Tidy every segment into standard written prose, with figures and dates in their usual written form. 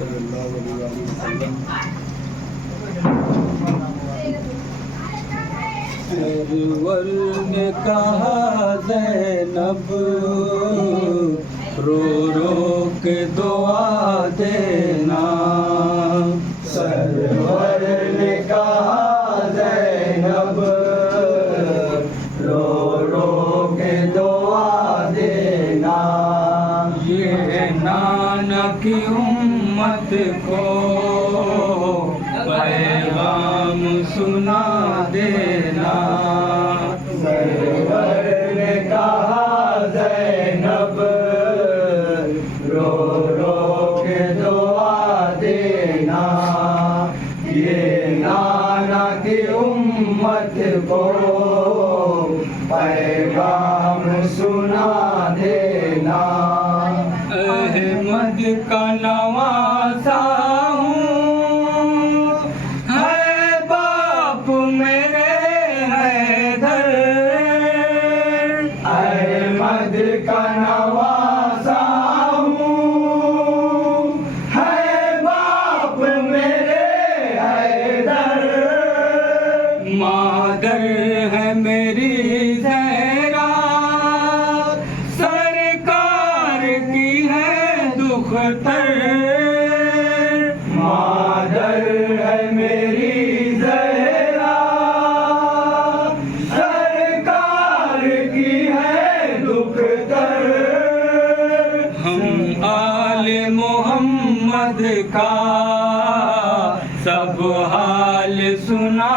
सल्लल्लाहु अलैहि वसल्लम। सरवर ने कहा ज़ैनब रो रो के दुआ देना। सरवर ने कहा ज़ैनब रो रो के दुआ देना। ये नाना की उम्मत को पैगाम सुना देना। सरवर ने कहा ज़ैनब रो रो के दुआ देना। ये नाना की उम्मत को पैगाम सुना देना। अहमद का नवासा का नवासा हूँ, है बाप मेरे हैदर। मादर है मेरी ज़हरा, सरकार की है दुख्तर। मादर है मेरी ज़हरा, सरकार की है दुख्तर। हम आले मोहम्मद का सब हाल सुना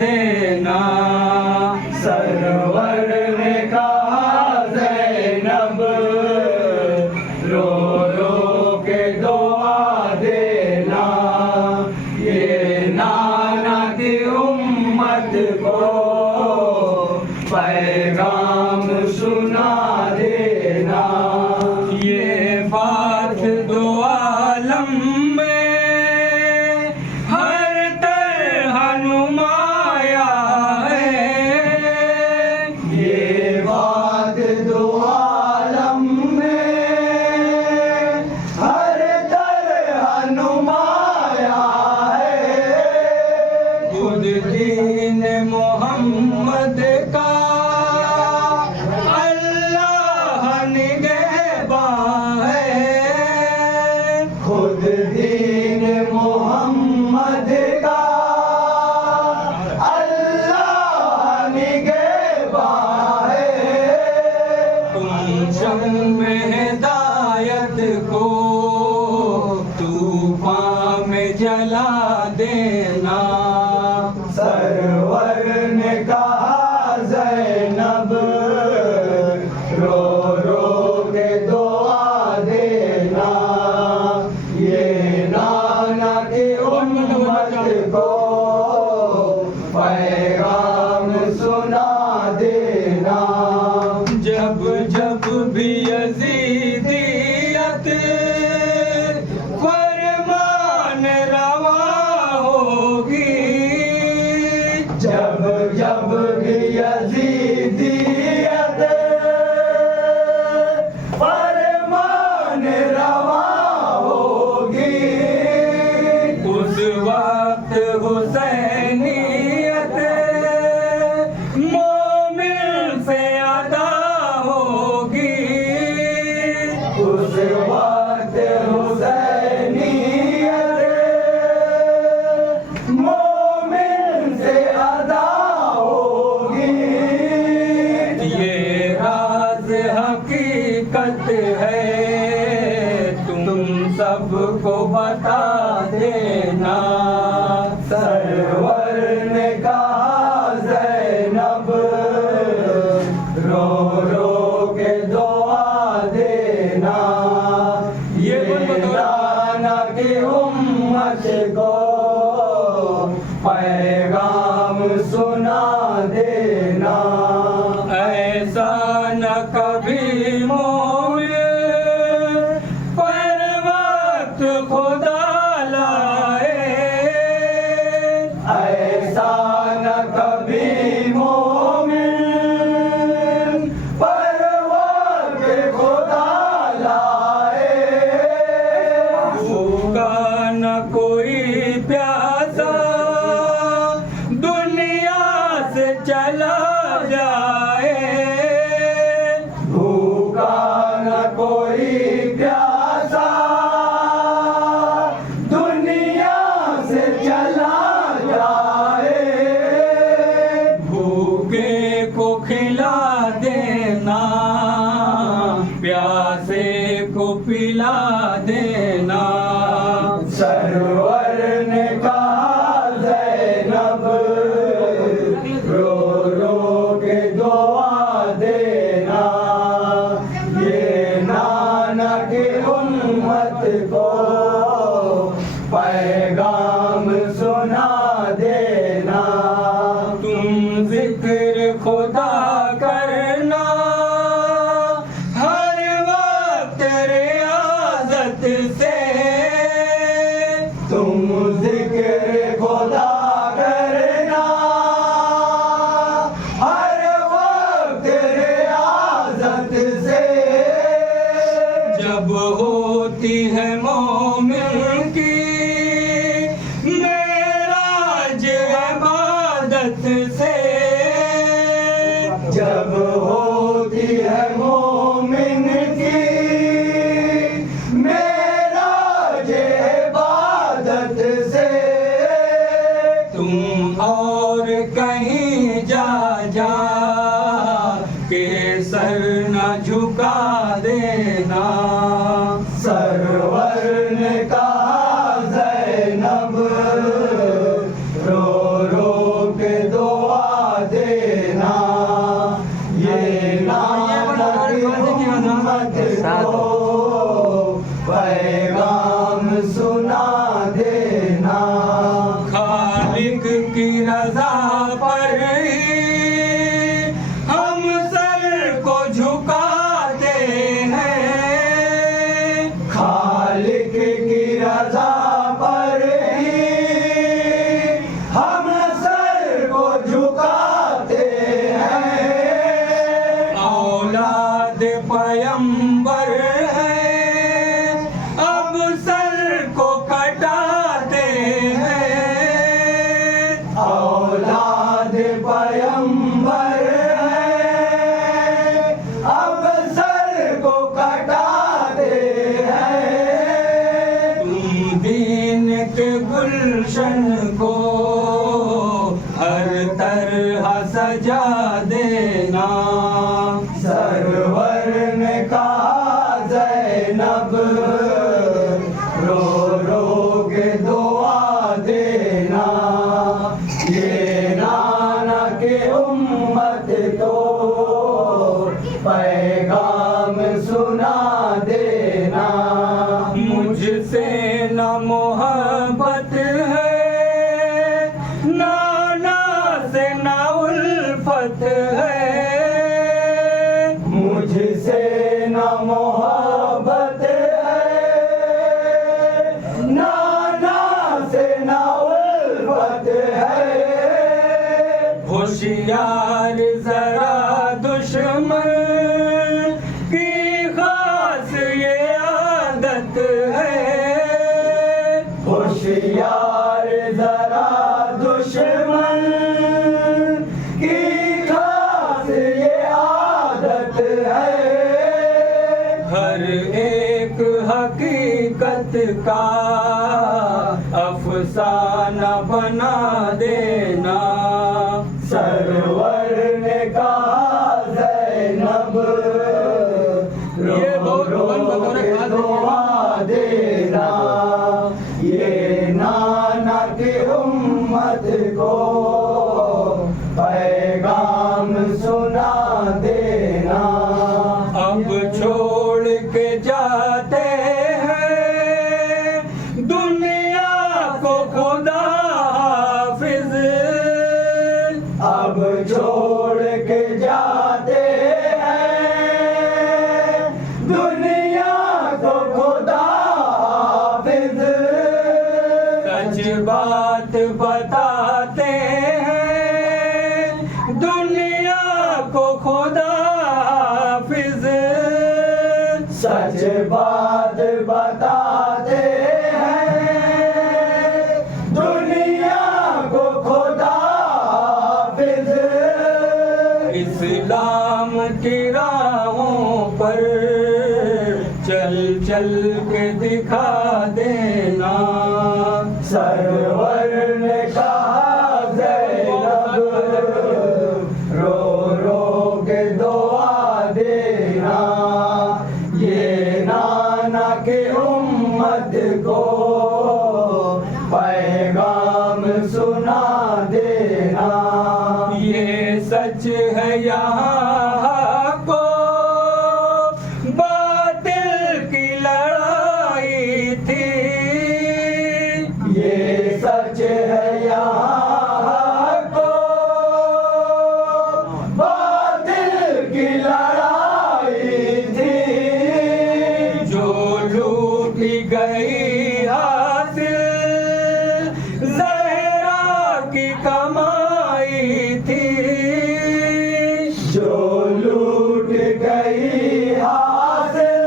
देना। सरवर ने कहा ज़ैनब रो रो के दुआ देना। ये नाना की उम्मत को पैगाम सुना देना। ये बात दो आलम में हर तरह नुमाया है। ये बात दो आलम में हर तरह नुमाया है। खुद दीन मोहम्मद का खुद दीन मोहम्मद का अल्लाह निगहबान है। तुम शम्म हिदायत को तूफान में जला देना। सरवर ने कहा ज़ैनब रो रो के दुआ देना। ये नाना की उम्मत को पैगाम सुना देना। जब जब भी यज़ीदियत फरमान रवा होगी, जब जब भी यज़ीदियत फरमान रवा होगी, उस वक्त हुसैनियत मोमिन से अदा होगी। उस वक्त हुसैनियत मोमिन से अदा होगी। ये राज हकीकत है, तुम सबको बता देना। सरवर ने कहा ज़ैनब रो रो के दुआ देना। ये नाना की उम्मत को पैगाम सुना देना। ऐसा न कभी मोमिन पर वक्त खुदा लाए। ऐसा न कभी मोमिन पर वक्त खुदा लाए। भूखा न कोई प्यासा दुनिया से चला जाए, भूखा न कोई प्यासा दुनिया से चला जाए, भूखे को खिला देना प्यासे को पिला देना। सरवर ने कहा ज़ैनब रो रो के दुआ देना, ये नाना की उम्मत को पैगाम सुना देना। तुम जिक्र खुदा करना हर वक्त रियाज़त से, तुम जिक्र खुदा करना हर वक्त रियाज़त से, जब होती है मोमिन की मेराज इबादत से, जब होती है मोमिन की मेराज इबादत से, तुम और कहीं जा जा के सर न झुका देना। सरवर ने कहा ज़ैनब रो रो के दुआ देना, ये नाना की उम्मत को पैगाम सुना देना। खालिक की रज़ा पर ही हम सर को झुकाते हैं, खालिक की रज़ा पर ही हम सर को झुकाते हैं, औलाद पैगंबर है अब सर को कटाते हैं, औलाद पैगंबर है अब सर को कटाते हैं। तुम दीन के गुलशन को हर तरह सजा देना। सरवर ने कहा ज़ैनब रो रो के दुआ देना, ये नाना के उम्मत को पैगाम सुना देना। मुझसे न मोहब्बत है नाना से न उल्फत है, मुझसे न मोहब्बत है नाना से न उल्फत है, होशियार जरा दुश्मन की खास ये आदत है, होशियार जरा दुश्मन की खास ये आदत है, हर एक हकीकत का अफसाना बना देना। सरवर ने कहा ज़ैनब रो रो के दुआ देना, ये नाना की उम्मत को पैगाम सुना देना। अब छोड़ के जाते हैं दुनिया को खुदा हाफिज, अब छोड़ के जाते हैं दुनिया को खुदा हाफिज, सच बात बताते हैं दुनिया को खुदा हाफिज, सच बात बताते इस्लाम की राहों पर चल चल के दिखा देना। सरवर ने कहा ज़ैनब रो रो के दुआ देना, ये नाना के उम्मत को पैगाम सुना देना। ये सच है यहाँ को बातिल की लड़ाई थी, ये सच है यहाँ को बातिल की लड़ाई थी। जो लूटी गई हासिल ज़हरा की कमाई थी, जो लूट गई हासिल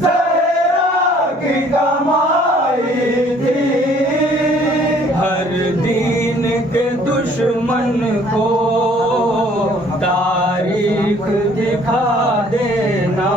ज़हरा की कमाई थी। हर दीन के दुश्मन को तारीख दिखा देना।